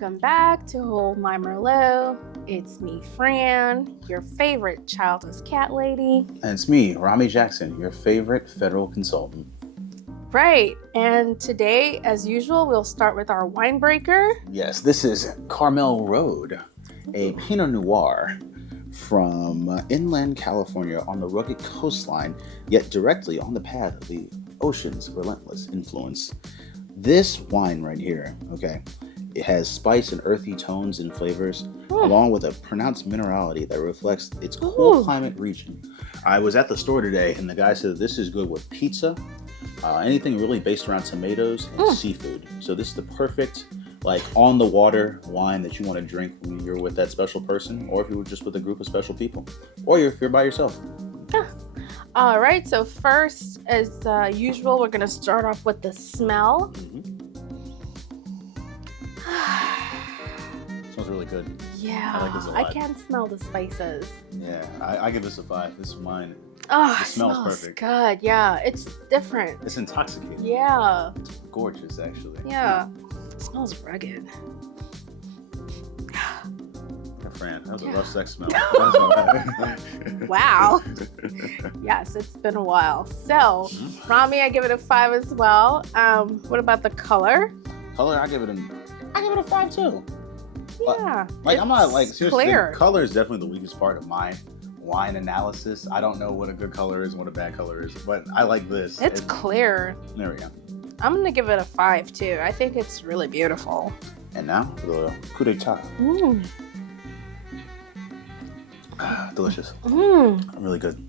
welcome back to Hold My Merlot. It's me, Fran, your favorite childless cat lady. And it's me, Rami Jackson, your favorite federal consultant. Right, and today, as usual, we'll start with our wine breaker. Yes, this is Carmel Road, a Pinot Noir from inland California on the rugged coastline, yet directly on the path of the ocean's relentless influence. This wine right here, okay, it has spice and earthy tones and flavors, along with a pronounced minerality that reflects its cool climate region. I was at the store today, and the guy said this is good with pizza, anything really based around tomatoes and seafood. So this is the perfect, like, on-the-water wine that you want to drink when you're with that special person, or if you were just with a group of special people, or if you're by yourself. All right, so first, as usual, we're going to start off with the smell. Smells really good. Yeah, I like this a lot. I can smell the spices. Yeah, I give this a 5. This wine, Oh, it smells perfect. Good. Yeah, it's different. It's intoxicating. Yeah. It's gorgeous, actually. Yeah. It smells rugged. Fran, that was Yeah. a rough sex smell. Wow. Yes, it's been a while. So, Rami, I give it a 5 as well. What about the color? Color, I give it a 5 too. Yeah. I'm not like seriously. Clear. Color is definitely the weakest part of my wine analysis. I don't know what a good color is and what a bad color is, but I like this. It's clear. There we go. I'm gonna give it a 5 too. I think it's really beautiful. And now the coup d'etat. Delicious. Really good.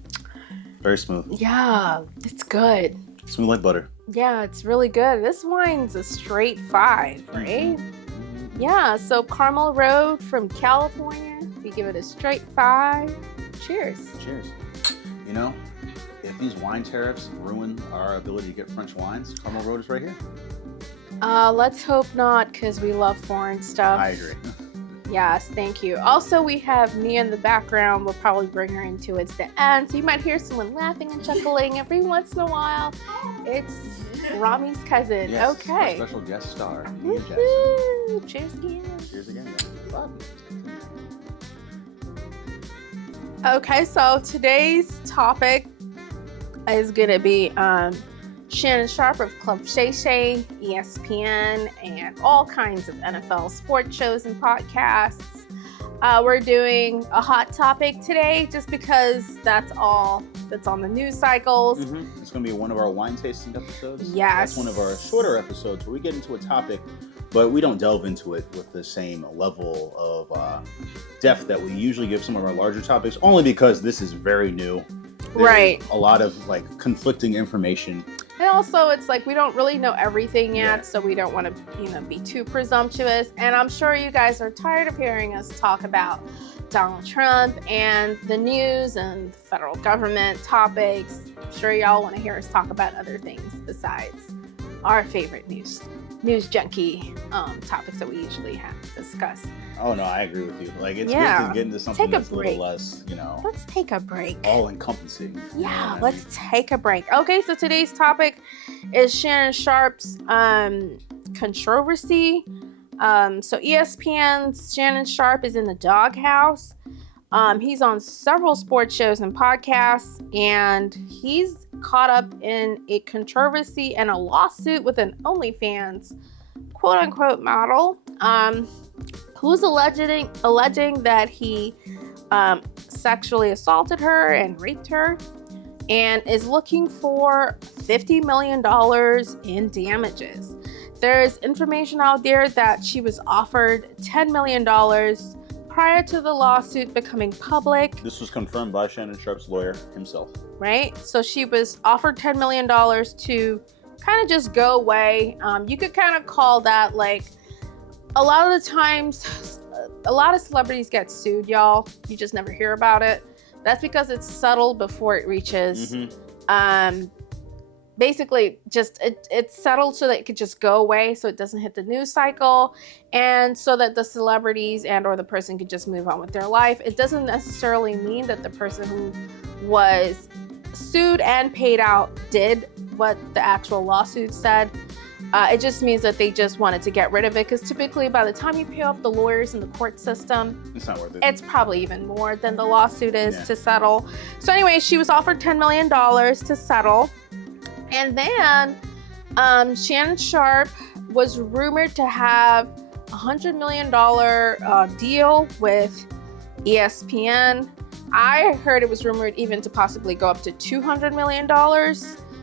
Very smooth. Yeah, it's good. Smooth like butter. Yeah, it's really good. This wine's a straight 5, right? Yeah, so Carmel Road from California, we give it a straight 5. Cheers. Cheers. You know, if these wine tariffs ruin our ability to get French wines, Carmel Road is right here. Let's hope not, because we love foreign stuff. I agree. Yes, thank you. Also, we have Mia in the background. We'll probably bring her into it at the end. So you might hear someone laughing and chuckling every once in a while. It's Rami's cousin. Yes, okay. our special guest star, Mia Jackson. Woo-hoo. Cheers again. Cheers again, guys. Okay, so today's topic is going to be Shannon Sharpe of Club Shay Shay, ESPN, and all kinds of NFL sports shows and podcasts. We're doing a hot topic today just because that's all that's on the news cycles. It's going to be one of our wine tasting episodes. Yes. That's one of our shorter episodes where we get into a topic, but we don't delve into it with the same level of depth that we usually give some of our larger topics, only because this is very new. There's a lot of like conflicting information. And also, it's like we don't really know everything yet, so we don't want to, be too presumptuous. And I'm sure you guys are tired of hearing us talk about Donald Trump and the news and the federal government topics. I'm sure y'all want to hear us talk about other things besides our favorite news junkie topics that we usually have to discuss. Oh no, I agree with you. Like it's good to get into something that's a little less, Let's take a break. all encompassing. Yeah, let's take a break. Okay, so today's topic is Shannon Sharpe's controversy. So ESPN's Shannon Sharpe is in the doghouse. He's on several sports shows and podcasts, and he's caught up in a controversy and a lawsuit with an OnlyFans quote-unquote model who's alleging that he sexually assaulted her and raped her and is looking for $50 million in damages. There's information out there that she was offered $10 million prior to the lawsuit becoming public. This was confirmed by Shannon Sharpe's lawyer himself. Right? So she was offered $10 million to kind of just go away. You could kind of call that like a lot of the times, a lot of celebrities get sued, y'all. You just never hear about it. That's because it's subtle before it reaches. Basically, just it's settled so that it could just go away, so it doesn't hit the news cycle, and so that the celebrities and or the person could just move on with their life. It doesn't necessarily mean that the person who was sued and paid out did what the actual lawsuit said. It just means that they just wanted to get rid of it, because typically by the time you pay off the lawyers in the court system, it's not worth it. It's probably even more than the lawsuit is to settle. So anyway, she was offered $10 million to settle. And then Shannon Sharpe was rumored to have a $100 million deal with ESPN. I heard it was rumored even to possibly go up to $200 million,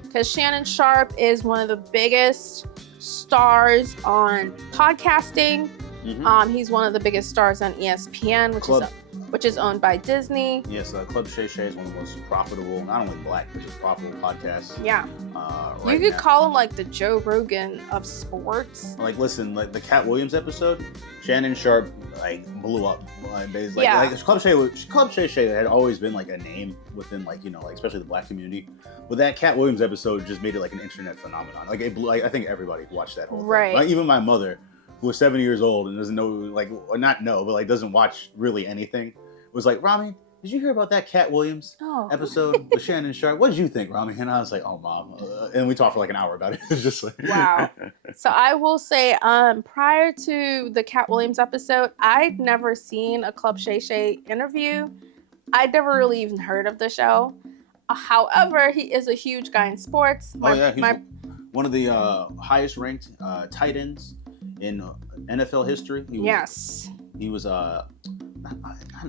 because Shannon Sharpe is one of the biggest stars on podcasting. Mm-hmm. He's one of the biggest stars on ESPN, which is owned by Disney. Yes, Club Shay Shay is one of the most profitable, not only black, but just profitable podcasts. Yeah. Right you could now. call him like the Joe Rogan of sports. Like, listen, like the Cat Williams episode, Shannon Sharpe like blew up. Basically, Yeah. Like Club Shay Shay had always been like a name within, like, you know, like especially the black community. But that Cat Williams episode just made it like an internet phenomenon. Like it blew. Like, I think everybody watched that whole thing. Right. Like, even my mother, who was 70 years old and doesn't know, like, or not know, but like doesn't watch really anything, was like, Rami, did you hear about that Cat Williams episode with Shannon Sharpe? What did you think, Rami? And I was like, oh, Mom. And we talked for like an hour about it. It was just like... Wow. So I will say, prior to the Cat Williams episode, I'd never seen a Club Shay Shay interview. I'd never really even heard of the show. However, he is a huge guy in sports. He's one of the highest ranked tight ends in NFL history. He was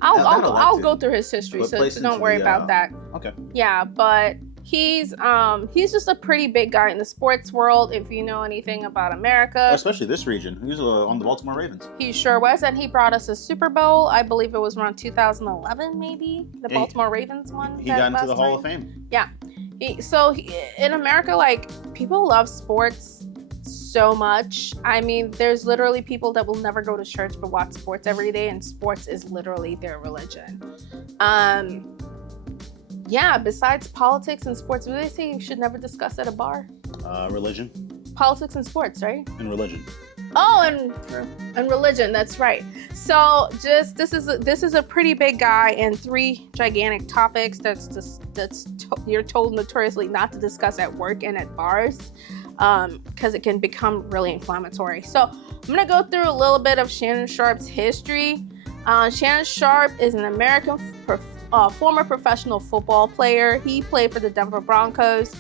I'll go through his history, so don't worry about that. Okay. Yeah, but he's just a pretty big guy in the sports world, if you know anything about America. Especially this region. He was on the Baltimore Ravens. He sure was, and he brought us a Super Bowl. I believe it was around 2011, maybe. The Baltimore Ravens won. He got into the Hall of Fame. Yeah. In America, like, people love sports so much. I mean, there's literally people that will never go to church but watch sports every day, and sports is literally their religion. Besides politics and sports, what do they say you should never discuss at a bar? Religion. Politics and sports, right? And religion. Oh, and religion, that's right. So this is a pretty big guy and 3 gigantic topics you're told notoriously not to discuss at work and at bars, because it can become really inflammatory. So I'm gonna go through a little bit of Shannon Sharpe's history. Shannon Sharpe is an American former professional football player. He played for the Denver Broncos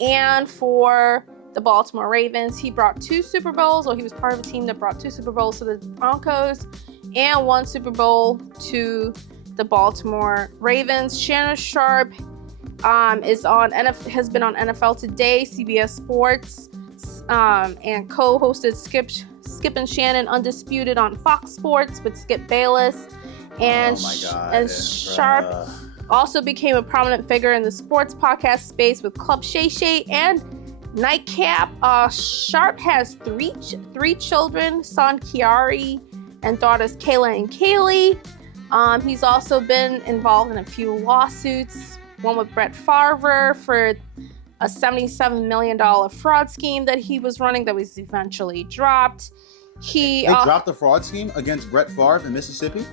and for the Baltimore Ravens. He brought 2 Super Bowls, or he was part of a team that brought 2 Super Bowls to the Broncos and 1 Super Bowl to the Baltimore Ravens. Shannon Sharpe has been on NFL Today, CBS Sports, and co-hosted Skip and Shannon Undisputed on Fox Sports with Skip Bayless. And Sharpe also became a prominent figure in the sports podcast space with Club Shay Shay and Nightcap. Sharpe has three children, son Kiari and daughters Kayla and Kaylee. He's also been involved in a few lawsuits, one with Brett Favre for a $77 million fraud scheme that he was running that was eventually dropped. They dropped the fraud scheme against Brett Favre in Mississippi?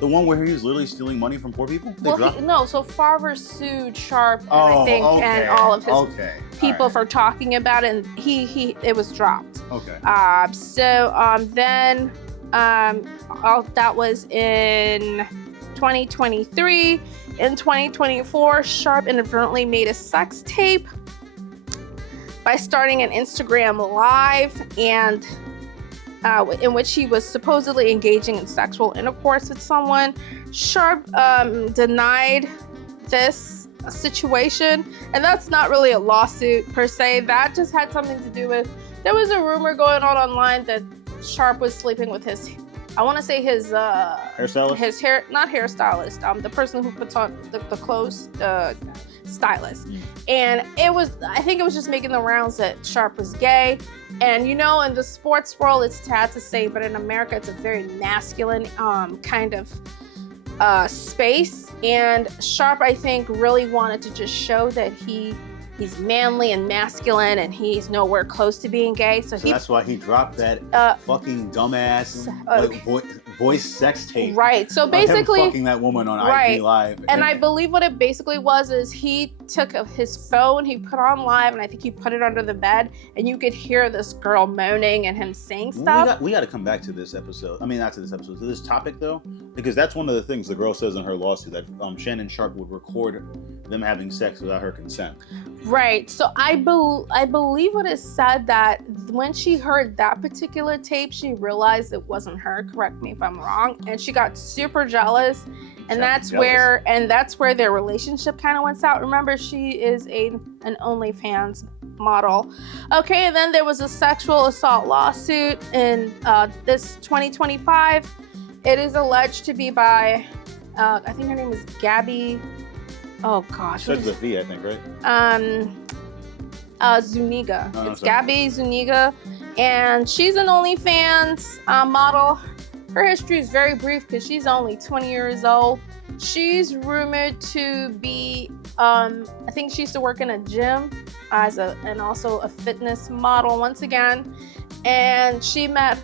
The one where he was literally stealing money from poor people? So Favre sued Sharpe and all of his people for talking about it, and it was dropped. Okay. Then that was in 2023. In 2024, Sharpe inadvertently made a sex tape by starting an Instagram Live and in which he was supposedly engaging in sexual intercourse with someone. Sharpe denied this situation, and that's not really a lawsuit per se. That just had something to do with, there was a rumor going on online that Sharpe was sleeping with his hairstylist? Not hairstylist, the person who puts on the clothes, stylist. And I think it was just making the rounds that Sharpe was gay. And in the sports world, it's sad to say, but in America, it's a very masculine kind of space. And Sharpe, I think, really wanted to just show that he's manly and masculine, and he's nowhere close to being gay. So that's why he dropped that fucking dumbass voice sex tape. Right. So Him basically, fucking that woman on right. IG Live. And I believe what it basically was is he took his phone, he put on live, and I think he put it under the bed, and you could hear this girl moaning and him saying stuff. We got to come back to this episode. I mean, not to this episode, to this topic though, because that's one of the things the girl says in her lawsuit, that Shannon Sharpe would record them having sex without her consent. Right. So I believe what is said, that when she heard that particular tape, she realized it wasn't her. Correct me if I'm wrong. And she got super jealous. And that's where their relationship kind of went south. Remember, she is an OnlyFans model. Okay, and then there was a sexual assault lawsuit in this 2025. It is alleged to be by, I think her name is Gabby. Oh gosh. Starts with a V, I think, right? Zuniga. It's Gabby Zuniga, and she's an OnlyFans model. Her history is very brief because she's only 20 years old. She's rumored to be, I think she used to work in a gym and also a fitness model once again. And she met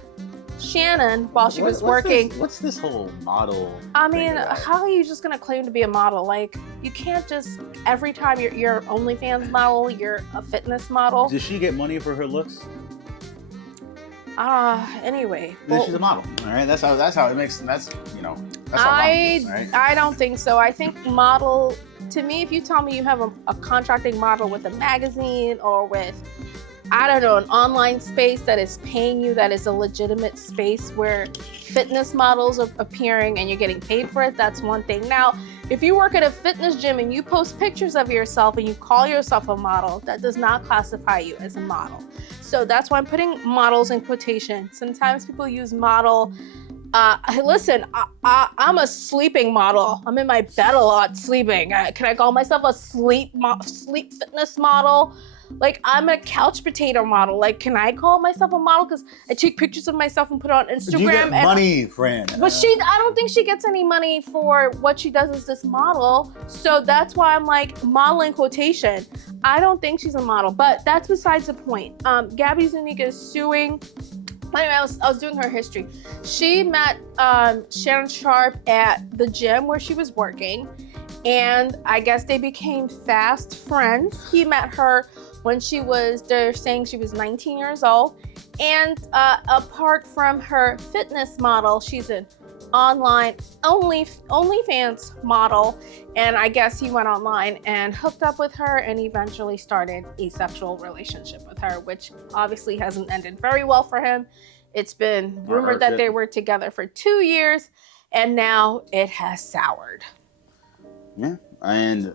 Shannon while she was working. What's this whole model? I mean, how are you just gonna claim to be a model? Like, you can't just every time you're OnlyFans model, you're a fitness model. Does she get money for her looks? Anyway. Then she's a model. All right, that's how it makes. That's how I don't think so. I think model, to me, if you tell me you have a contracting model with a magazine or with, I don't know, an online space that is paying you, that is a legitimate space where fitness models are appearing and you're getting paid for it, that's one thing. Now, if you work at a fitness gym and you post pictures of yourself and you call yourself a model, that does not classify you as a model. So that's why I'm putting models in quotation. Sometimes people use model. Listen, I'm a sleeping model. I'm in my bed a lot sleeping. Can I call myself a sleep fitness model? Like, I'm a couch potato model. Like, can I call myself a model? Because I take pictures of myself and put it on Instagram. You get money, friend. But I don't think she gets any money for what she does as this model. So that's why I'm like, model in quotation. I don't think she's a model, but that's besides the point. Gabby Zuniga is suing. Anyway, I was doing her history. She met Shannon Sharpe at the gym where she was working, and I guess they became fast friends. He met her when they're saying she was 19 years old. And apart from her fitness model, she's an online OnlyFans model. And I guess he went online and hooked up with her and eventually started a sexual relationship with her, which obviously hasn't ended very well for him. It's been rumored that they were together for 2 years, and now it has soured. Yeah, and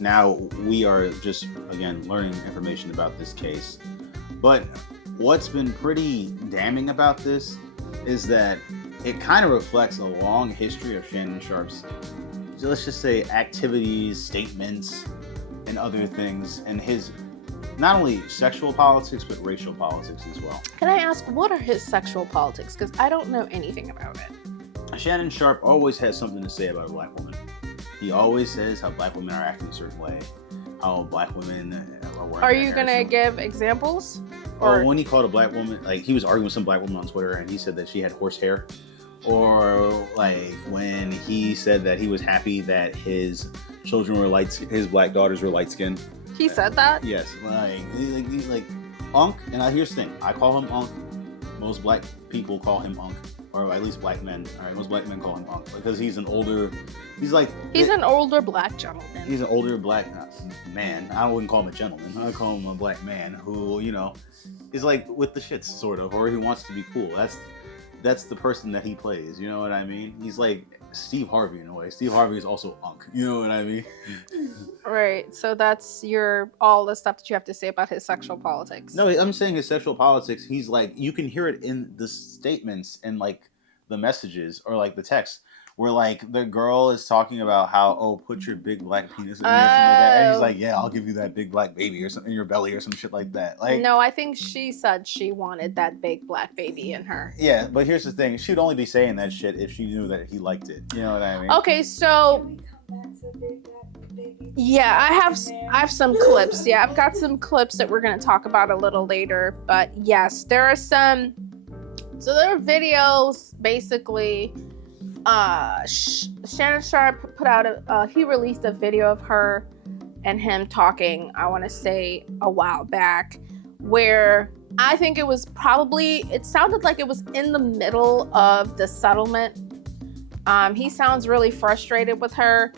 now we are just, again, learning information about this case. But what's been pretty damning about this is that it kind of reflects a long history of Shannon Sharpe's, let's just say, activities, statements, and other things, and his not only sexual politics, but racial politics as well. Can I ask, what are his sexual politics? Because I don't know anything about it. Shannon Sharpe always has something to say about a black woman. He always says how black women are acting a certain way, how black women are wearing. Are you gonna give examples? Or when he called a black woman, like he was arguing with some black woman on Twitter, and he said that she had horse hair. Or like when he said that he was happy that his children were his black daughters were light skinned. He said that? Yes, he's like Unc, and here's the thing: I call him Unc. Most black people call him Unc, or at least black men. All right, most black men call him Unc because he's an older. He's an older black gentleman. He's an older black man. I wouldn't call him a gentleman. I would call him a black man who, is like with the shits sort of, or he wants to be cool. That's the person that he plays. You know what I mean? He's like Steve Harvey in a way. Steve Harvey is also Unc. You know what I mean? Right. So that's all the stuff that you have to say about his sexual politics. No, I'm saying his sexual politics. He's like, you can hear it in the statements and like the messages or like the text where like the girl is talking about how, put your big black penis in there, something like that. And he's like, yeah, I'll give you that big black baby or something in your belly or some shit like that. Like, no, I think she said she wanted that big black baby in her. Yeah, but here's the thing. She'd only be saying that shit if she knew that he liked it. You know what I mean? Okay, so yeah, I have some clips. Yeah, I've got some clips that we're going to talk about a little later. But yes, there are some So there are videos, basically. Shannon Sharpe put out he released a video of her and him talking, I want to say a while back, where I think it sounded like it was in the middle of the settlement. He sounds really frustrated with her,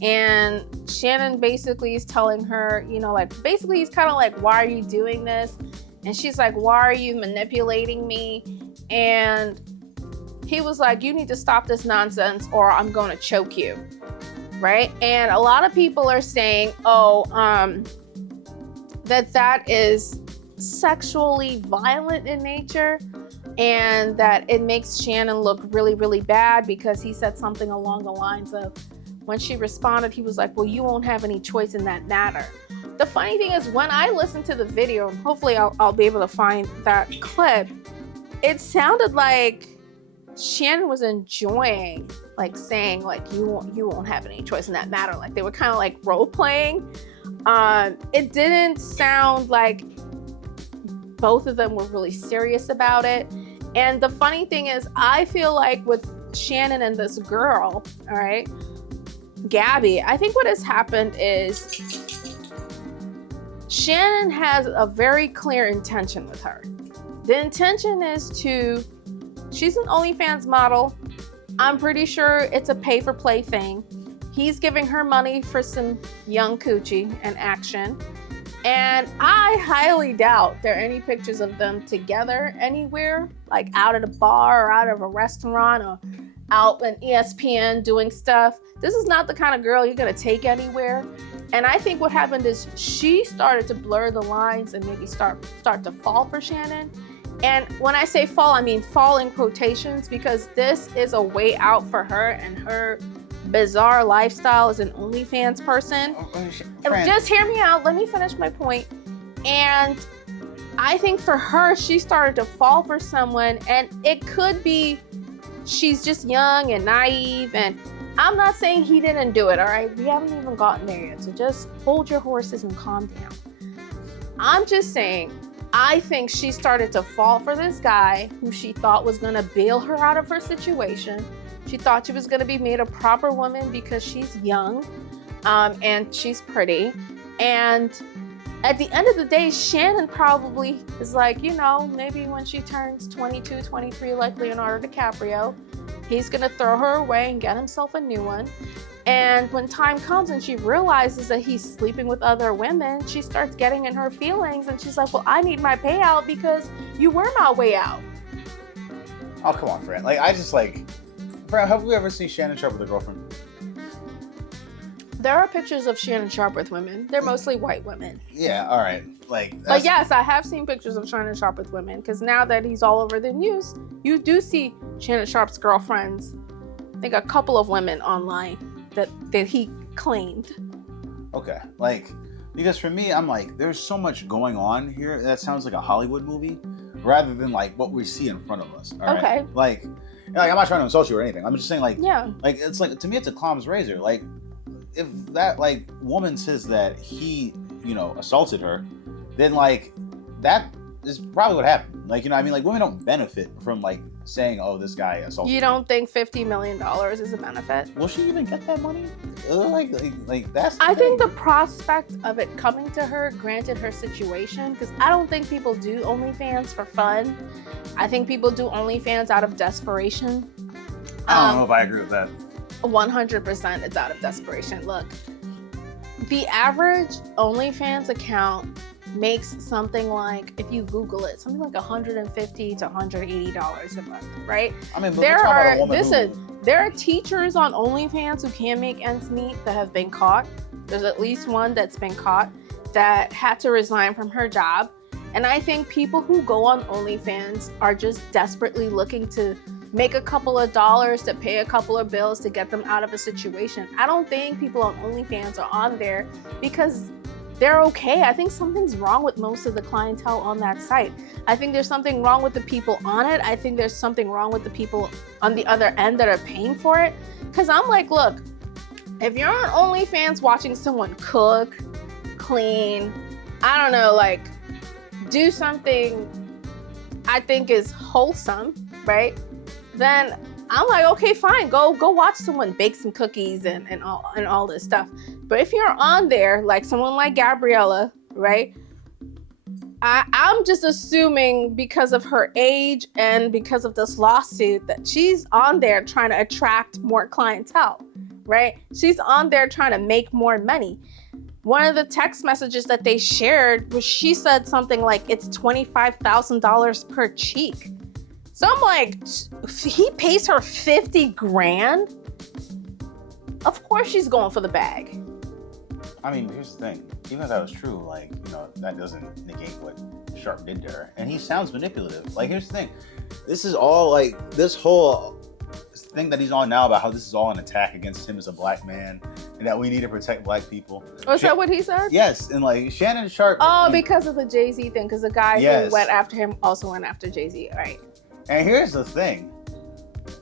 and Shannon basically is telling her, basically he's kind of like, why are you doing this? And she's like, why are you manipulating me? And he was like, you need to stop this nonsense or I'm going to choke you. Right? And a lot of people are saying, that is sexually violent in nature, and that it makes Shannon look really, really bad because he said something along the lines of, when she responded, he was like, well, you won't have any choice in that matter. The funny thing is, when I listened to the video, and hopefully I'll be able to find that clip, it sounded like Shannon was enjoying, like, saying, like, you won't have any choice in that matter. Like, they were kind of like role playing. It didn't sound like both of them were really serious about it. And the funny thing is, I feel like with Shannon and this girl, all right, Gabby, I think what has happened is Shannon has a very clear intention with her. The intention is she's an OnlyFans model. I'm pretty sure it's a pay-for-play thing. He's giving her money for some young coochie and action. And I highly doubt there are any pictures of them together anywhere, like out at a bar or out of a restaurant or out in ESPN doing stuff. This is not the kind of girl you're gonna take anywhere. And I think what happened is she started to blur the lines and maybe start to fall for Shannon. And when I say fall, I mean fall in quotations, because this is a way out for her and her bizarre lifestyle as an OnlyFans person. Just hear me out. Let me finish my point. And I think for her, she started to fall for someone, and it could be she's just young and naive. And I'm not saying he didn't do it, all right? We haven't even gotten there yet. So just hold your horses and calm down. I'm just saying, I think she started to fall for this guy who she thought was going to bail her out of her situation. She thought she was going to be made a proper woman because she's young and she's pretty. And at the end of the day, Shannon probably is like, maybe when she turns 22, 23, like Leonardo DiCaprio, he's going to throw her away and get himself a new one. And when time comes and she realizes that he's sleeping with other women, she starts getting in her feelings, and she's like, well, I need my payout because you were my way out. Oh, come on, Fran. Fran, have we ever seen Shannon Sharpe with a girlfriend? There are pictures of Shannon Sharpe with women. They're mostly white women. Yeah, all right. But yes, I have seen pictures of Shannon Sharpe with women, because now that he's all over the news, you do see Shannon Sharpe's girlfriends. I think a couple of women online that he claimed. Okay, because for me, I'm like, there's so much going on here that sounds like a Hollywood movie, rather than like what we see in front of us. All right? Okay. I'm not trying to insult you or anything. I'm just saying, yeah. It's like, to me, it's a clown's razor. Like, if that woman says that he, assaulted her, then that is probably what happened. Women don't benefit from saying, oh, this guy assaulted me. You don't think $50 million is a benefit? Will she even get that money? That's I think the prospect of it coming to her, granted her situation, because I don't think people do OnlyFans for fun. I think people do OnlyFans out of desperation. I don't know if I agree with that. 100% it's out of desperation. Look, the average OnlyFans account makes something like, if you Google it, something like $150 to $180 a month, right? There are teachers on OnlyFans who can't make ends meet that have been caught. There's at least one that's been caught that had to resign from her job. And I think people who go on OnlyFans are just desperately looking to make a couple of dollars to pay a couple of bills to get them out of a situation. I don't think people on OnlyFans are on there because they're okay. I think something's wrong with most of the clientele on that site. I think there's something wrong with the people on it. I think there's something wrong with the people on the other end that are paying for it. Because I'm like, look, if you're on OnlyFans watching someone cook, clean, I don't know, do something I think is wholesome, right? Then I'm like, okay, fine, go watch someone bake some cookies and all this stuff. But if you're on there, like someone like Gabriella, right? I'm just assuming because of her age and because of this lawsuit that she's on there trying to attract more clientele, right? She's on there trying to make more money. One of the text messages that they shared was she said something like it's $25,000 per cheek. So I'm like, he pays her 50 grand? Of course she's going for the bag. I mean, here's the thing. Even if that was true, like, that doesn't negate what Sharpe did to her. And he sounds manipulative. Like, here's the thing. This is all, like, this whole thing that he's on now about how this is all an attack against him as a black man and that we need to protect black people. Was that what he said? Yes. And, like, Shannon Sharpe. Oh, because of the Jay-Z thing. Because the guy who went after him also went after Jay-Z. All right. And here's the thing.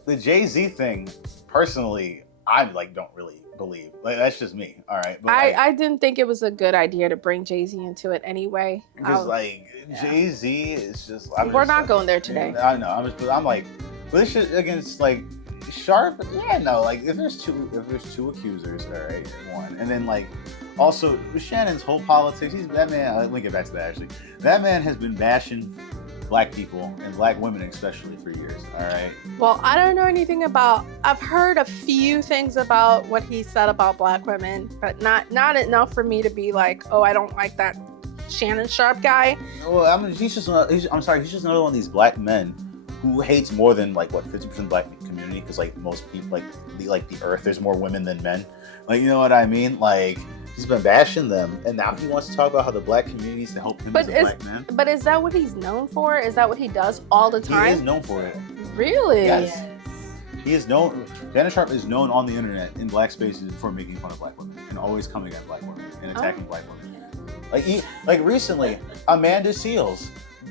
The Jay-Z thing, personally, I, like, don't really believe. Like, that's just me. All right. But I didn't think it was a good idea to bring Jay-Z into it anyway. Because Jay-Z is just. We're not going there today. I know. I'm like, but this shit against like Sharpe. Yeah, no. Like if there's two accusers, all right, one, and then like also with Shannon's whole politics. That man. Let me get back to that. Actually, that man has been bashing black people and black women especially for years. All right. Well, I don't know anything about. I've heard a few things about what he said about black women, but not enough for me to be like, oh, I don't like that Shannon Sharpe guy. Well, I mean, he's just another one of these black men who hates more than like 50% black community because like most people like the earth, there's more women than men. Like, you know what I mean? Like. He's been bashing them, and now he wants to talk about how the black community needs to help him as a black man. But is that what he's known for? Is that what he does all the time? He is known for it. Really? Yes. He is known. Shannon Sharpe is known on the internet in black spaces for making fun of black women and always coming at black women and attacking black women. Like recently, Amanda Seales.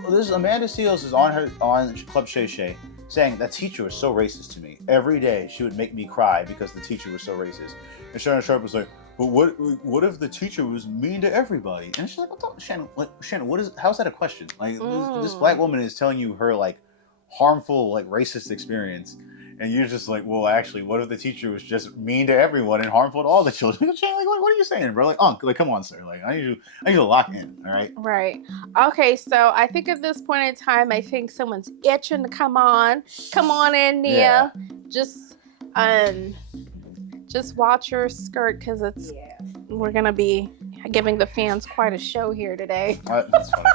Amanda Seales is on Club Shay Shay saying that teacher was so racist to me. Every day she would make me cry because the teacher was so racist. And Shannon Sharpe was like, but what if the teacher was mean to everybody? And she's like, what the, Shannon, how's that a question? Like, this black woman is telling you her, like, harmful, like, racist experience. And you're just like, well, actually, what if the teacher was just mean to everyone and harmful to all the children? Like, what are you saying, bro? Like, come on, sir. Like, I need you to lock in, all right? Right. Okay, so I think at this point in time, I think someone's itching to come on. Come on in, Nia. Yeah. Just watch your skirt because we're gonna be giving the fans quite a show here today. That's funny.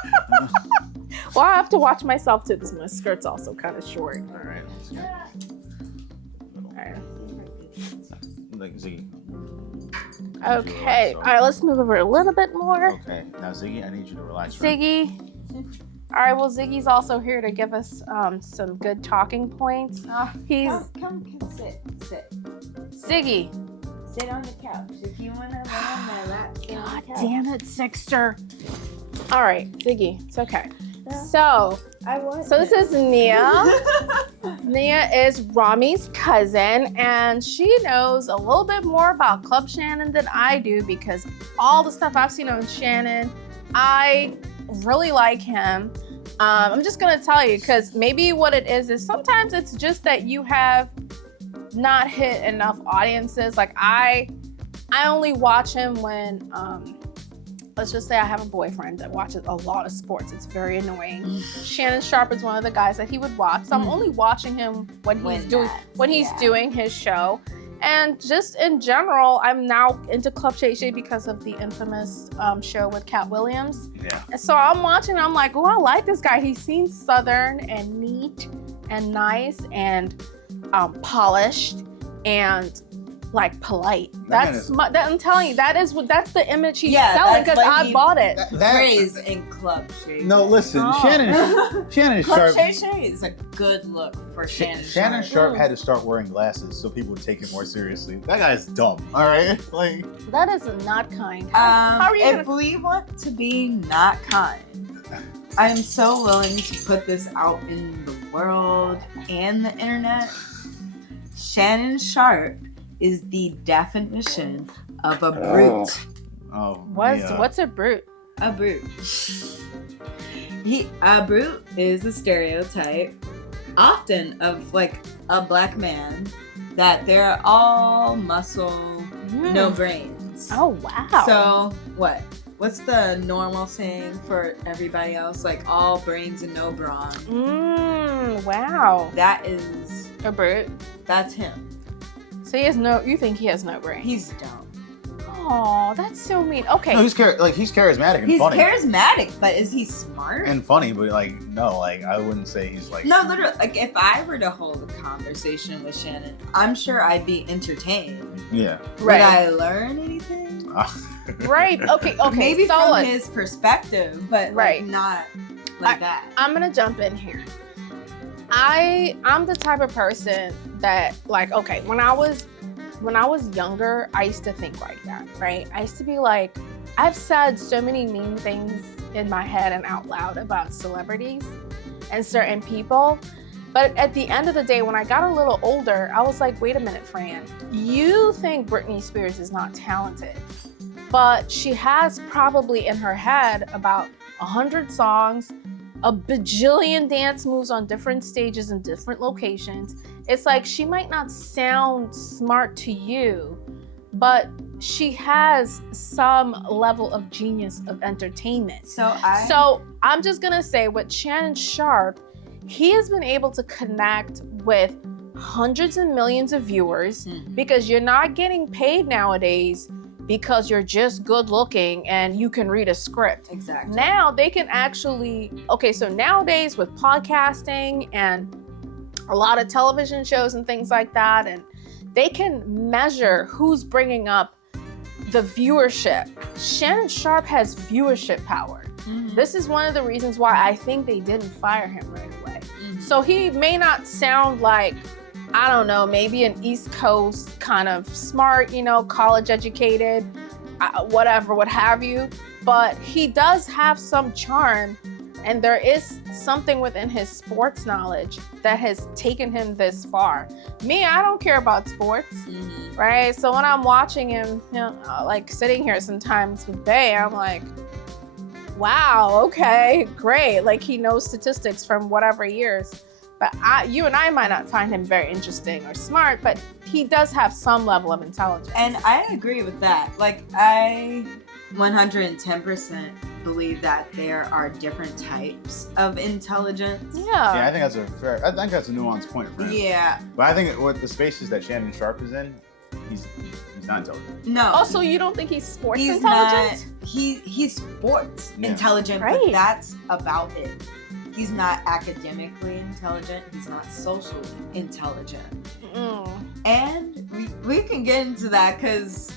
Well, I have to watch myself too because my skirt's also kind of short. All right. Like Ziggy. Okay. All right. Let's move over a little bit more. Okay. Now Ziggy, I need you to relax. Ziggy. All right. Well, Ziggy's also here to give us some good talking points. Come sit. Ziggy. Sit on the couch. If you want to lay on my lap, sit on the couch. Damn it, Sixter. All right, Ziggy, it's okay. So this is Nia. Nia is Rami's cousin, and she knows a little bit more about Club Shannon than I do because all the stuff I've seen on Shannon, I really like him. I'm just gonna tell you because maybe what it is sometimes it's just that you have not hit enough audiences. Like I only watch him when let's just say I have a boyfriend that watches a lot of sports. It's very annoying. Shannon Sharpe is one of the guys that he would watch. So I'm only watching him when he's doing his show. And just in general, I'm now into Club Shay Shay because of the infamous show with Cat Williams. Yeah. And so I'm watching, I'm like, oh, I like this guy. He seems southern and neat and nice and polished and like polite. I'm telling you, that's the image he's selling because I bought it. That phrase in Club Shay. No, listen, Shannon Club Sharpe. Shay Shay is a good look for Shannon. Shannon Sharpe had to start wearing glasses so people would take him more seriously. That guy's dumb. All right, like that is not kind. How are you if we want to be not kind, I am so willing to put this out in the world and the internet. Shannon Sharpe is the definition of a brute. What's a brute? A brute. A brute is a stereotype often of like a black man that they're all muscle, no brains. Oh, wow. So what? What's the normal saying for everybody else? Like all brains and no brawn. Wow. That is A brute. that's him. So you think he has no brain? He's dumb. Oh, that's so mean. Okay. No, he's charismatic and He's funny. charismatic, but is he smart? And funny, but like no, like I wouldn't say he's like. No, literally, like if I were to hold a conversation with Shannon, I'm sure I'd be entertained. Yeah. Right. Would I learn anything? Right. Okay. Maybe so from his perspective, but Right. like not like that. I'm gonna jump in here. I'm the type of person that, like, okay, when I was younger, I used to think like that, right? I used to be like, I've said so many mean things in my head and out loud about celebrities and certain people. But at the end of the day, when I got a little older, I was like, wait a minute, Fran, you think Britney Spears is not talented, but she has probably in her head about 100 songs, a bajillion dance moves on different stages in different locations. It's like she might not sound smart to you, but she has some level of genius of entertainment. So I'm just gonna say with Shannon Sharpe, he has been able to connect with hundreds and millions of viewers because you're not getting paid nowadays because you're just good looking and you can read a script. Exactly. Now they can actually, so nowadays with podcasting and a lot of television shows and things like that, and they can measure who's bringing up the viewership. Shannon Sharpe has viewership power. This is one of the reasons why I think they didn't fire him right away. So he may not sound like, I don't know, maybe an East Coast kind of smart, college educated, whatever, what have you. But he does have some charm, and there is something within his sports knowledge that has taken him this far. Me, I don't care about sports, right? So when I'm watching him, like sitting here sometimes with Bay, I'm like, wow, okay, great. Like he knows statistics from whatever years. But you and I might not find him very interesting or smart, but he does have some level of intelligence. And I agree with that. Like, I 110% believe that there are different types of intelligence. Yeah, I think that's a nuanced point for him. Yeah. But I think with the spaces that Shannon Sharpe is in, he's not intelligent. No. Also, you don't think he's sports He's intelligent? not. He's sports intelligent, Right. but that's about it. He's not academically intelligent. He's not socially intelligent. And we can get into that because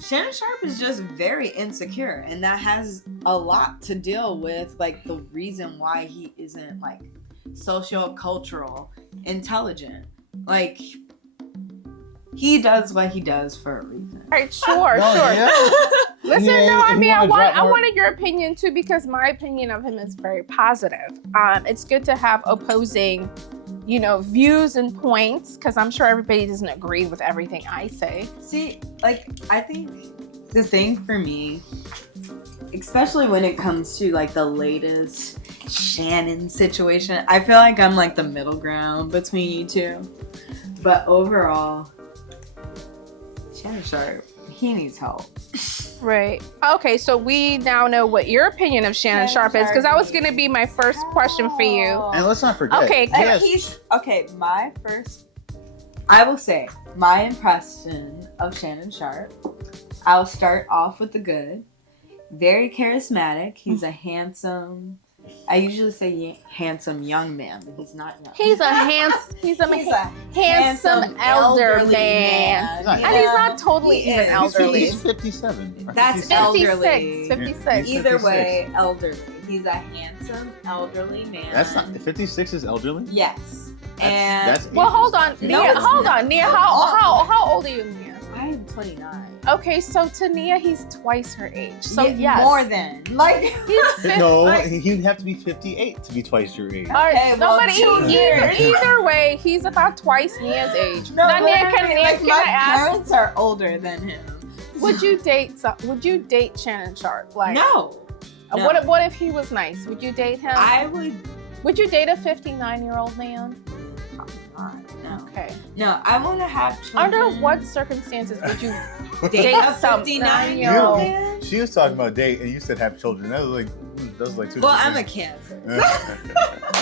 Shannon Sharpe is just very insecure, and that has a lot to deal with like the reason why he isn't like socio-cultural intelligent. Like he does what he does for a reason. All right, sure. Yeah. Listen, Yeah, no, I if mean, you I wanna drop more- wanted your opinion too, because my opinion of him is very positive. It's good to have opposing, views and points, because I'm sure everybody doesn't agree with everything I say. See, like, I think the thing for me, especially when it comes to like the latest Shannon situation, I feel like I'm like the middle ground between you two. But overall, Shannon Sharpe, he needs help. Right. Okay, so we now know what your opinion of Shannon Sharpe is, because that was going to be my first question for you. And let's not forget. Okay, I will say, my impression of Shannon Sharpe, I'll start off with the good. Very charismatic. He's a handsome, I usually say handsome young man, but he's not young. He's a handsome elder man. man. And he's not totally He even is. elderly. He's 57. That's 56. elderly. 56. He's Either 56. way, elderly. He's a handsome elderly man. That's not 56 is elderly. Yes. That's Well, hold on, No, Nia. it's Hold not. on, Nia. How old are you, Nia? I am 29. Okay, so to Nia, he's twice her age. So yes, More than. Like, he's 50. No, like- he'd have to be 58 to be twice your age. All right, Okay, no, well, but 2 years. either way, he's about twice Nia's age. no, Now, but Nia, I can, mean, Nia, like, can my I ask? parents are older than him. Would you date Shannon Sharpe? Like, No. What if he was nice? Would you date him? I would Would you date a 59-year-old man? Probably not. No. Okay. No, I want to have children. Under what circumstances would you date a some 59-year-old man? She was talking about date, and you said have children. That was like two. Well, I'm a Cancer.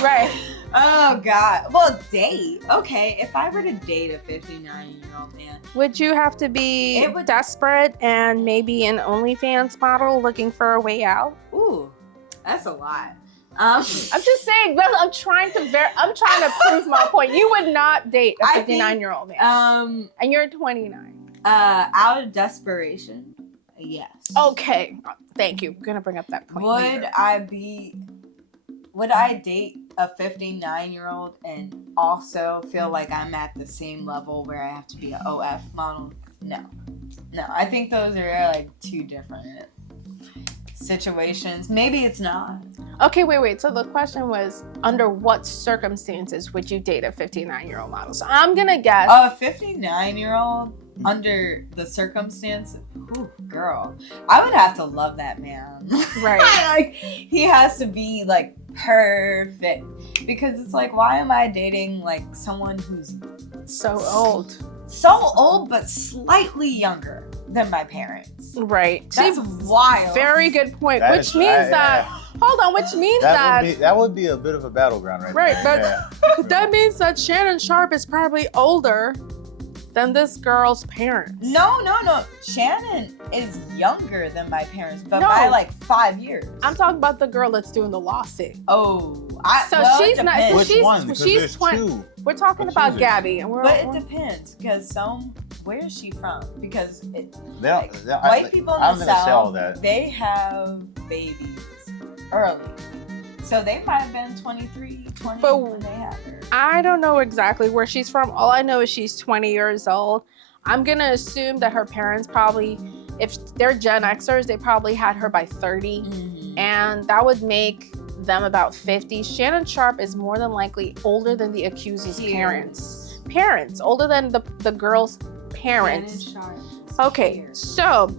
Right. Oh God. Well, date. Okay, if I were to date a 59-year-old man, Would you have to be It would- desperate and maybe an OnlyFans model looking for a way out? ooh, that's a lot. I'm just saying. Well, I'm trying to prove my point. You would not date a I think, 59-year-old man, and you're 29. Out of desperation, yes. Okay. Thank you. I'm gonna bring up that point. Would I date a 59-year-old and also feel like I'm at the same level where I have to be an OF model? No. I think those are like two different situations. Maybe it's not. Okay, wait. So the question was, under what circumstances would you date a 59-year-old model? So I'm gonna guess. A 59-year-old under the circumstances, ooh, girl, I would have to love that man. Right. Like, he has to be like perfect, because it's like, why am I dating like someone who's So old. but slightly younger than my parents? Right. That's See, wild. very good point. That Which is- means that. yeah. Hold on. Which means that. That would be a bit of a battleground, Right, there. but that means that Shannon Sharpe is probably older than this girl's parents. No. Shannon is younger than my parents, but No. by like 5 years. I'm talking about the girl that's doing the lawsuit. So she's not- so Which she's- one? Because she's there's 20. two. We're talking But about she's a- Gabby, and we're. But it depends, because where is she from? Because They don't, white people I in don't the think they say all South, that. they have babies early. So they might have been 23, 20 But when they had her. I don't know exactly where she's from. All I know is she's 20 years old. I'm gonna assume that her parents probably, if they're Gen Xers, they probably had her by 30, Mm-hmm. and that would make them about 50. Shannon Sharpe is more than likely older than the accuser's parents. Older than the girl's parents. Okay, so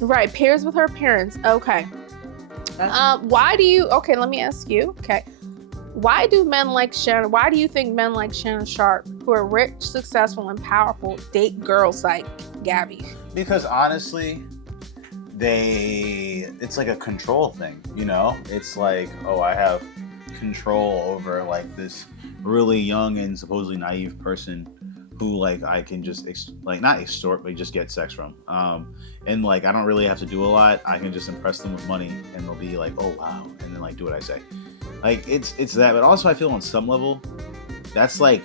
right, pairs with her parents. Okay. Why do you? Okay, let me ask you. Okay, why do men like Shannon? Why do you think men like Shannon Sharpe, who are rich, successful, and powerful, date girls like Gabby? Because honestly, it's like a control thing, you know? It's like, oh, I have control over like this really young and supposedly naive person who like I can just not extort, but just get sex from. And like I don't really have to do a lot. I can just impress them with money and they'll be like, oh wow, and then like do what I say. Like it's that, but also I feel on some level that's like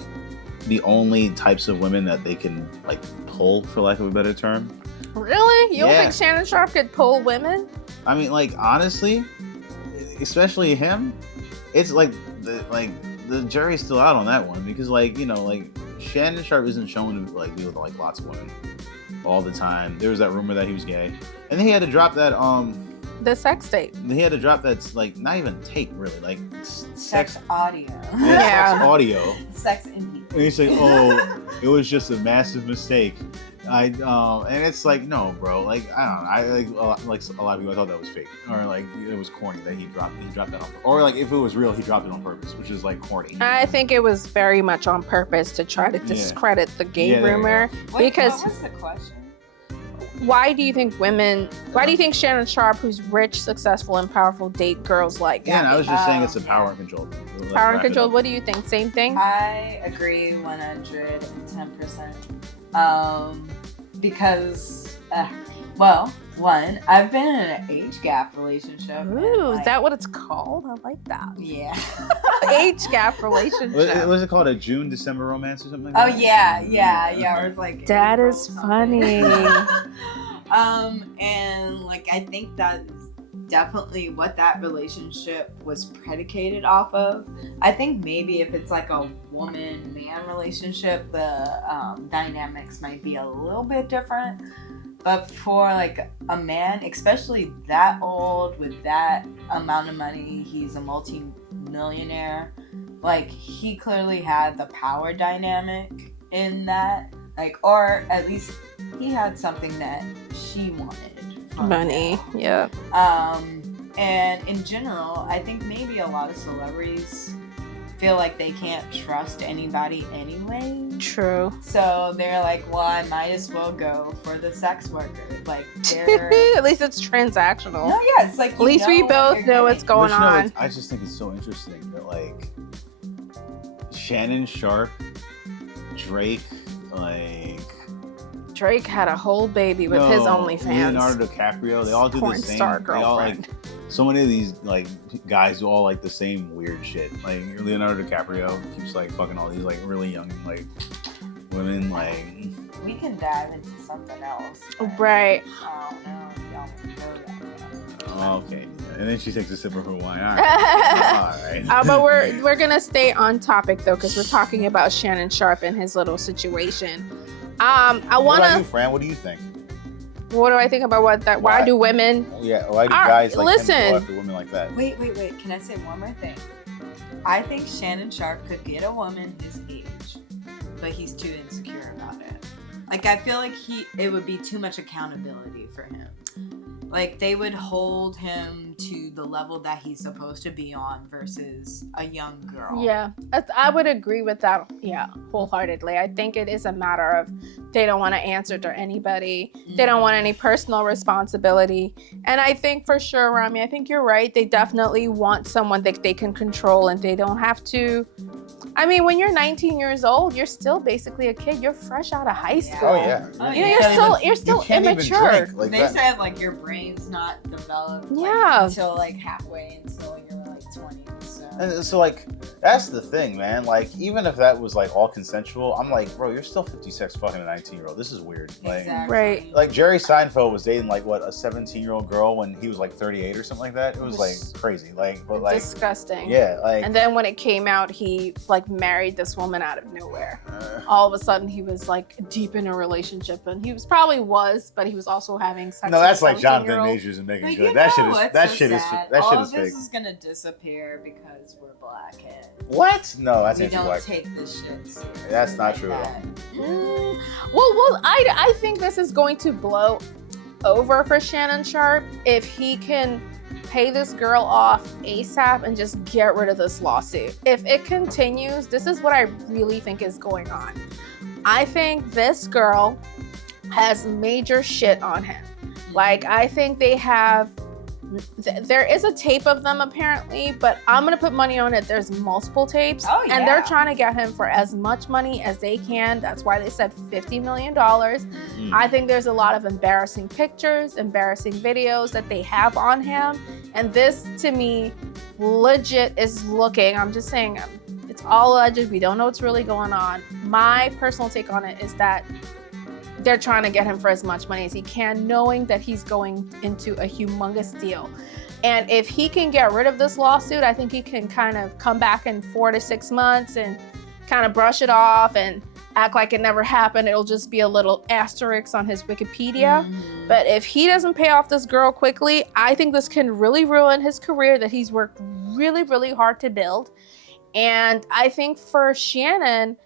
the only types of women that they can like pull, for lack of a better term. Really? You don't Yeah. think Shannon Sharpe could pull women? I mean, like honestly, especially him, it's like the jury's still out on that one, because like, you know, like Shannon Sharpe isn't shown to like be with like lots of women all the time. There was that rumor that he was gay, and then he had to drop that The sex tape. he had to drop that like not even tape really, like Sex audio. Yeah. sex audio. Sex indie. And he's like, oh, it was just a massive mistake. And it's like, no, bro. Like, I don't know. I like a lot of people, I thought that was fake, or like it was corny that he dropped that on, or like if it was real, he dropped it on purpose, which is like corny. I think it was very much on purpose to try to discredit the gay Yeah, there you rumor. Wait, Because what was the question? why do you think Shannon Sharpe, who's rich, successful, and powerful, date girls like Yeah, and I Gabby? was just saying it's a power and control. Let's Power and wrap it control. up. What do you think? Same thing? I agree 110%. Because, one, I've been in an age gap relationship. and, Ooh, is like, that what it's called? I like that. Yeah. Age gap relationship. Was it called a June-December romance or something like Oh that? yeah. Or it's like That April is something. funny. And like I think that's definitely what that relationship was predicated off of. I think maybe if it's like a woman-man relationship, the dynamics might be a little bit different. But for like a man, especially that old with that amount of money, he's a multi-millionaire. Like he clearly had the power dynamic in that, like, or at least he had something that she wanted. from Money. him. Yeah. And in general, I think maybe a lot of celebrities feel like they can't trust anybody anyway. True. So they're like, well, I might as well go for the sex worker. Like, they're... At least it's transactional. No, yeah, it's like, At least we both know what's going But you know, on. I just think it's so interesting that, like, Shannon Sharpe, Drake, like... Drake had a whole baby with his OnlyFans. Leonardo DiCaprio, they all do the Porn same. star They all, like, girlfriend. so many of these, like, guys do all, like, the same weird shit. Like, Leonardo DiCaprio keeps, like, fucking all these, like, really young, like, women, like... We can dive into something else. but Right. I don't know if y'all want to go that way. Oh, okay. And then she takes a sip of her wine. All right. All right. But we're gonna stay on topic though, because we're talking about Shannon Sharpe and his little situation. I What about wanna. you, Fran? What do you think? What do I think about what that? Why Why? do women? Yeah, why do All right, guys like tend to listen. go after women like that? Wait. Can I say one more thing? I think Shannon Sharpe could get a woman his age, but he's too insecure about it. Like, I feel like it would be too much accountability for him. Like, they would hold him to the level that he's supposed to be on versus a young girl. Yeah, I would agree with that. Yeah, wholeheartedly. I think it is a matter of they don't want to answer to anybody. They don't want any personal responsibility. And I think for sure, Rami, I think you're right. They definitely want someone that they can control and they don't have to. I mean, when you're 19 years old, you're still basically a kid. You're fresh out of high school. Oh yeah. Oh, You know, yeah. you're still You can't even immature. drink like They that. said, like, your brain's not developed Yeah. until, like, halfway until you're, like, 20. So. And so, like, that's the thing, man. Like, even if that was, like, all consensual, I'm like, bro, you're still 56 fucking a 19-year-old. This is weird. Like, Exactly. Right. like Jerry Seinfeld was dating, like, what, a 17-year-old girl when he was, like, 38 or something like that? It was, like, crazy. Like, but, like, Disgusting. yeah, like... And then when it came out, he like married this woman out of nowhere. All of a sudden, he was like deep in a relationship, and he but he was also having sex. no, with that's a like Jonathan 17-year-old. Majors and Megan But Good. you That know shit is what's that so shit is sad? that All shit of is this fake. is gonna disappear because we're black and What? No, that's we don't anti-black. take this shit seriously. That's not like true at all. Mm, well, I think this is going to blow over for Shannon Sharpe if he can pay this girl off ASAP and just get rid of this lawsuit. If it continues, this is what I really think is going on. I think this girl has major shit on him. Like, I think they have there is a tape of them apparently, but I'm gonna put money on it. There's multiple tapes, Oh, and they're yeah. trying to get him for as much money as they can. That's why they said $50 million. I think there's a lot of embarrassing pictures, embarrassing videos that they have on him, and this to me legit is looking. I'm just saying, it's all alleged. We don't know what's really going on. My personal take on it is that they're trying to get him for as much money as he can, knowing that he's going into a humongous deal. And if he can get rid of this lawsuit, I think he can kind of come back in 4 to 6 months and kind of brush it off and act like it never happened. It'll just be a little asterisk on his Wikipedia. But if he doesn't pay off this girl quickly, I think this can really ruin his career that he's worked really, really hard to build. And I think for Shannon,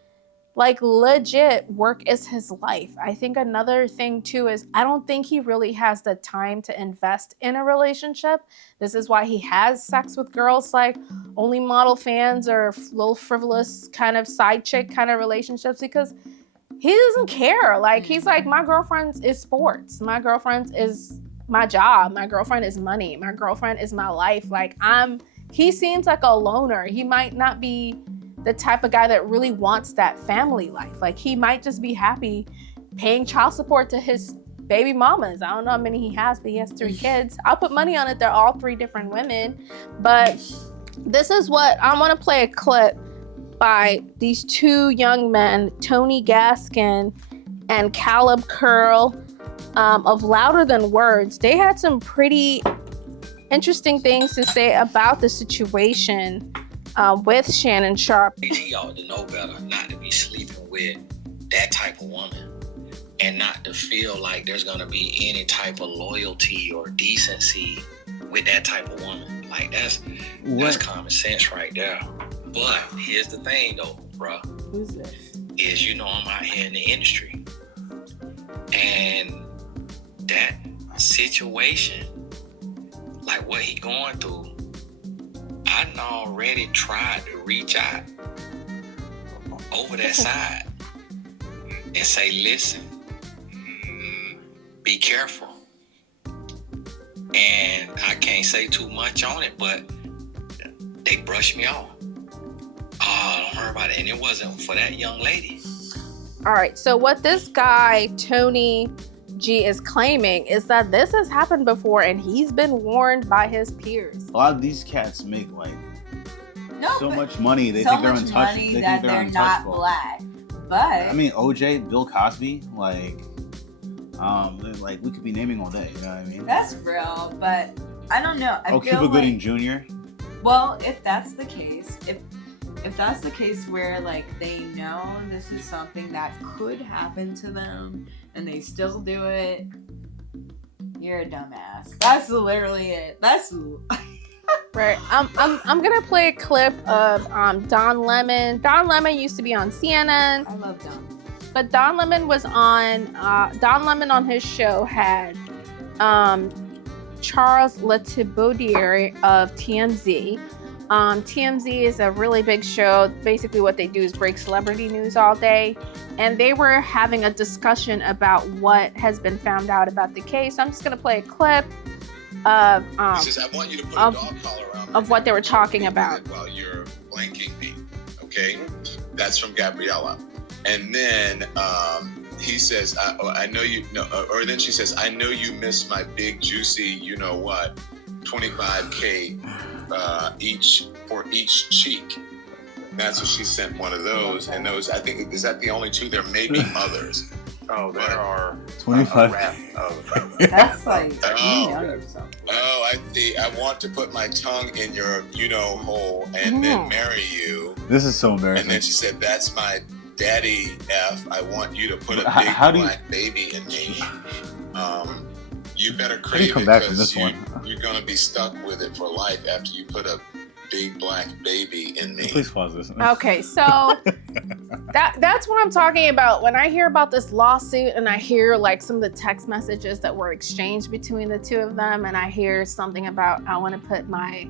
like, legit, work is his life. I think another thing too is I don't think he really has the time to invest in a relationship. This is why he has sex with girls like only model fans or little frivolous kind of side chick kind of relationships, because he doesn't care. Like, he's like, my girlfriend is sports. My girlfriend is my job. My girlfriend is money. My girlfriend is my life. Like, he seems like a loner. He might not be the type of guy that really wants that family life. Like, he might just be happy paying child support to his baby mamas. I don't know how many he has, but he has 3 kids. I'll put money on it. They're all 3 different women. But this is what I want to play a clip by these 2 young men, Tony Gaskin and Caleb Curl, of Louder Than Words. They had some pretty interesting things to say about the situation with Shannon Sharpe. He ought to know better not to be sleeping with that type of woman and not to feel like there's going to be any type of loyalty or decency with that type of woman. Like, that's common sense right there. But here's the thing though, bro. Who's this? Is, I'm out here in the industry, and that situation, like, what he going through, I done already tried to reach out over that side and say, listen, be careful. And I can't say too much on it, but they brushed me off. Oh, don't worry about it. And it wasn't for that young lady. All right, so what this guy, Tony G, is claiming is that this has happened before and he's been warned by his peers. A lot of these cats make like so but much money. They so think they're much untouchable. money They that think they're not untouchable. black. But I mean, OJ, Bill Cosby, like we could be naming all day. You know what I mean? that's real. But I don't know. I feel Cuba like, Gooding Jr. well, if that's the case, if that's the case where like they know this is something that could happen to them and they still do it, you're a dumbass. That's literally it. That's Right. I'm gonna play a clip of Don Lemon. Don Lemon used to be on CNN, I love dumb. but Don Lemon was on Don Lemon on his show had Charles Letibaudier of TMZ. TMZ is a really big show. Basically what they do is break celebrity news all day. And they were having a discussion about what has been found out about the case. I'm just going to play a clip of, He says, I want you to put a dog collar around of what they were talking about. While you're blanking me, okay? That's from Gabriella. And then he says, I know you know, or then she says, I know you miss my big, juicy, you know what, 25K each for each cheek. That's what she sent one of those. And those, I think, is that the only two? There may be others. Oh, there are 25. a raft of. That's like Oh. or something. Oh, I see. I want to put my tongue in your, you know, hole and then marry you. This is so And embarrassing. then she said, that's my daddy F. I want you to put a How- big how do you- black baby in me. You better do you crave come it back from because this one? you're going to be stuck with it for life after you put a big black baby in me. Please pause this. Okay, so that's what I'm talking about. When I hear about this lawsuit and I hear like some of the text messages that were exchanged between the two of them, and I hear something about I want to put my,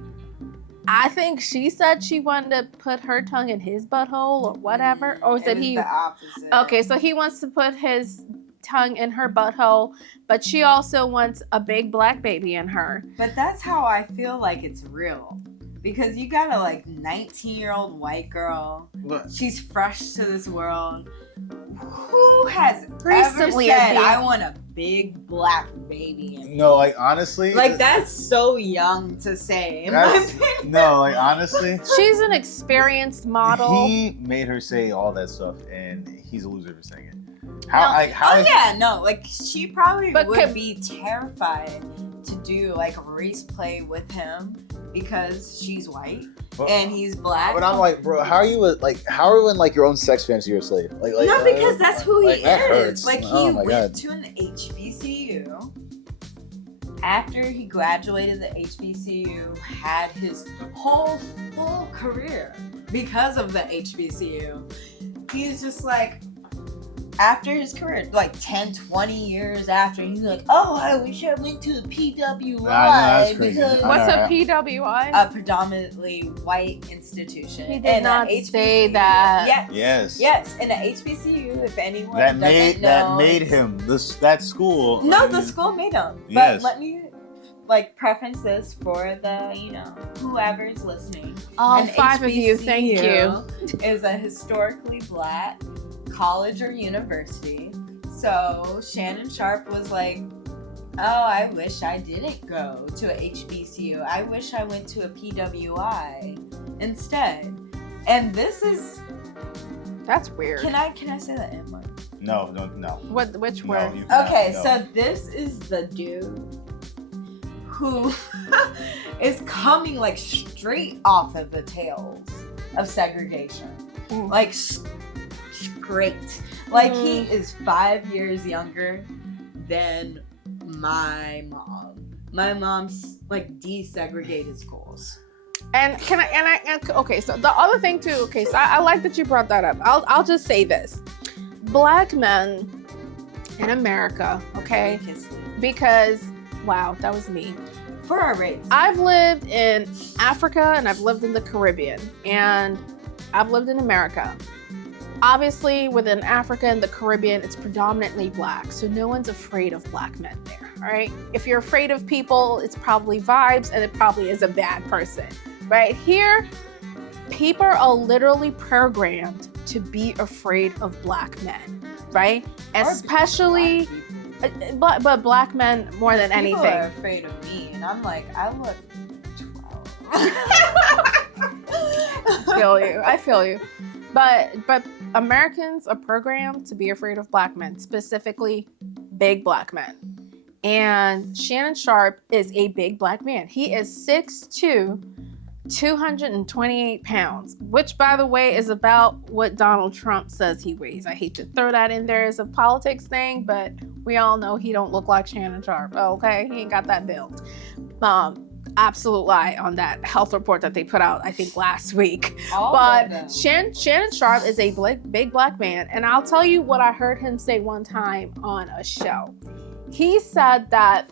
I think she said she wanted to put her tongue in his butthole or whatever, or It said was he? the opposite. Okay, so he wants to put his tongue in her butthole, but she also wants a big black baby in her. But that's how I feel like it's real. Because you got a like 19-year-old white girl. She's fresh to this world. Who has Recently, ever I said, think- I want a big black baby in me? No, like honestly. Like that's so young to say. In my That's- opinion. No, like honestly. She's an experienced model. He made her say all that stuff, and he's a loser for saying it. No. Oh yeah, no, like she probably But would could- be terrified to do like race play with him because she's white But- and he's black. But I'm like, bro, how are you in like your own sex fantasy you're a slave? Like no, because that's who he like, that is. hurts. Like he Oh my went God. to an HBCU. After he graduated the HBCU, had his whole full career because of the HBCU. He's just like, after his career, like 10, 20 years after, he's like, oh, I wish I went to the PWI that's crazy. because What's a Alright. PWI? a predominantly white institution. He did And the not say HBCU that. Yes. Yes. Yes, in the HBCU, if anyone That doesn't made know, him that school. No, I the mean, school made them. But Yes. let me like preference this for the, whoever's listening. All An 5 of you, thank you. HBCU is a historically black college or university. So Shannon Sharpe was like, oh, I wish I didn't go to a HBCU. I wish I went to a PWI instead. And this is, That's weird. can I say that in word? No. Which No, word? you cannot, Okay, no. so this is the dude who is coming like straight off of the tails of segregation. Mm. Like straight. Like he is 5 years younger than my mom. My mom's like desegregated schools. And okay, so the other thing too, okay, so I like that you brought that up. I'll just say this. Black men in America, okay, because, wow, that was me. For our race. I've lived in Africa and I've lived in the Caribbean and I've lived in America. Obviously, within Africa and the Caribbean, it's predominantly black, so no one's afraid of black men there, all right? If you're afraid of people, it's probably vibes and it probably is a bad person, right? Here, people are literally programmed to be afraid of black men, right? Especially, but black men more than People anything. are afraid of me, and I'm like, I look 12. I feel you. But Americans are programmed to be afraid of black men, specifically big black men. And Shannon Sharpe is a big black man. He is 6'2", 228 pounds, which, by the way, is about what Donald Trump says he weighs. I hate to throw that in there as a politics thing, but we all know he don't look like Shannon Sharpe, okay? He ain't got that build. Absolute lie on that health report that they put out, I think, last week. But Shannon Sharpe is a big black man, and I'll tell you what I heard him say one time on a show. He said that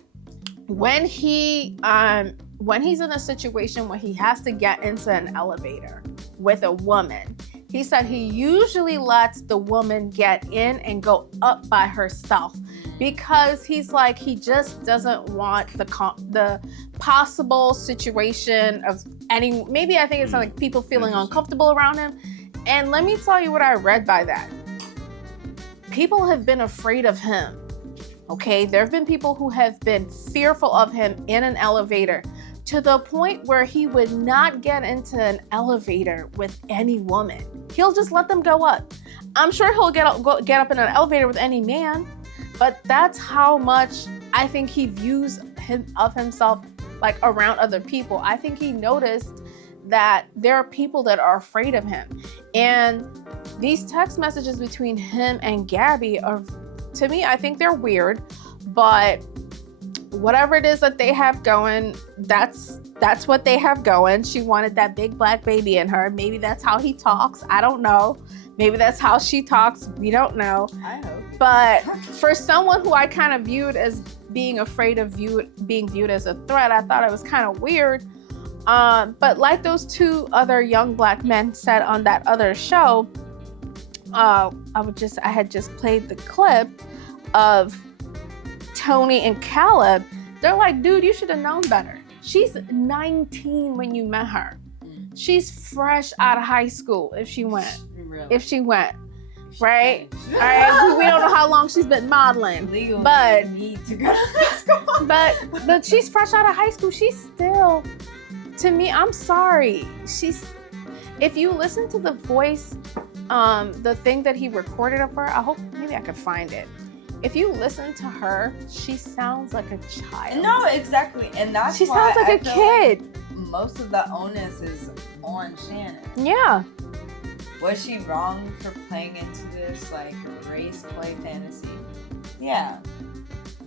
when he's in a situation where he has to get into an elevator with a woman, he said he usually lets the woman get in and go up by herself because he's like, he just doesn't want the possible situation of maybe I think it's like people feeling uncomfortable around him. And let me tell you what I read by that. People have been afraid of him. Okay, there have been people who have been fearful of him in an elevator to the point where he would not get into an elevator with any woman. He'll just let them go up. I'm sure he'll get up in an elevator with any man, but that's how much I think he views himself like around other people. I think he noticed that there are people that are afraid of him. And these text messages between him and Gabby are, to me, I think they're weird, but whatever it is that they have going, that's what they have going. She wanted that big black baby in her. Maybe that's how he talks. I don't know. Maybe that's how she talks. We don't know. I hope. But for someone who I kind of viewed as being afraid of being viewed as a threat, I thought it was kind of weird. But like those two other young black men said on that other show, I had just played the clip of Tony and Caleb. They're like, dude, you should have known better. She's 19 when you met her. She's fresh out of high school if she went. Right? All right. We don't know how long she's been modeling. But need to go to school. But she's fresh out of high school. She's still, to me, I'm sorry. If you listen to the voice, the thing that he recorded of her, I hope maybe I could find it. If you listen to her, she sounds like a child. No, exactly. And that's she sounds like a kid. Like most of the onus is on Shannon. Yeah. Was she wrong for playing into this like race play fantasy? Yeah.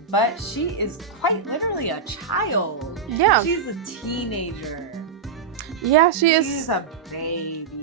But she is quite literally a child. Yeah. She's a teenager. Yeah, she is. She's a baby.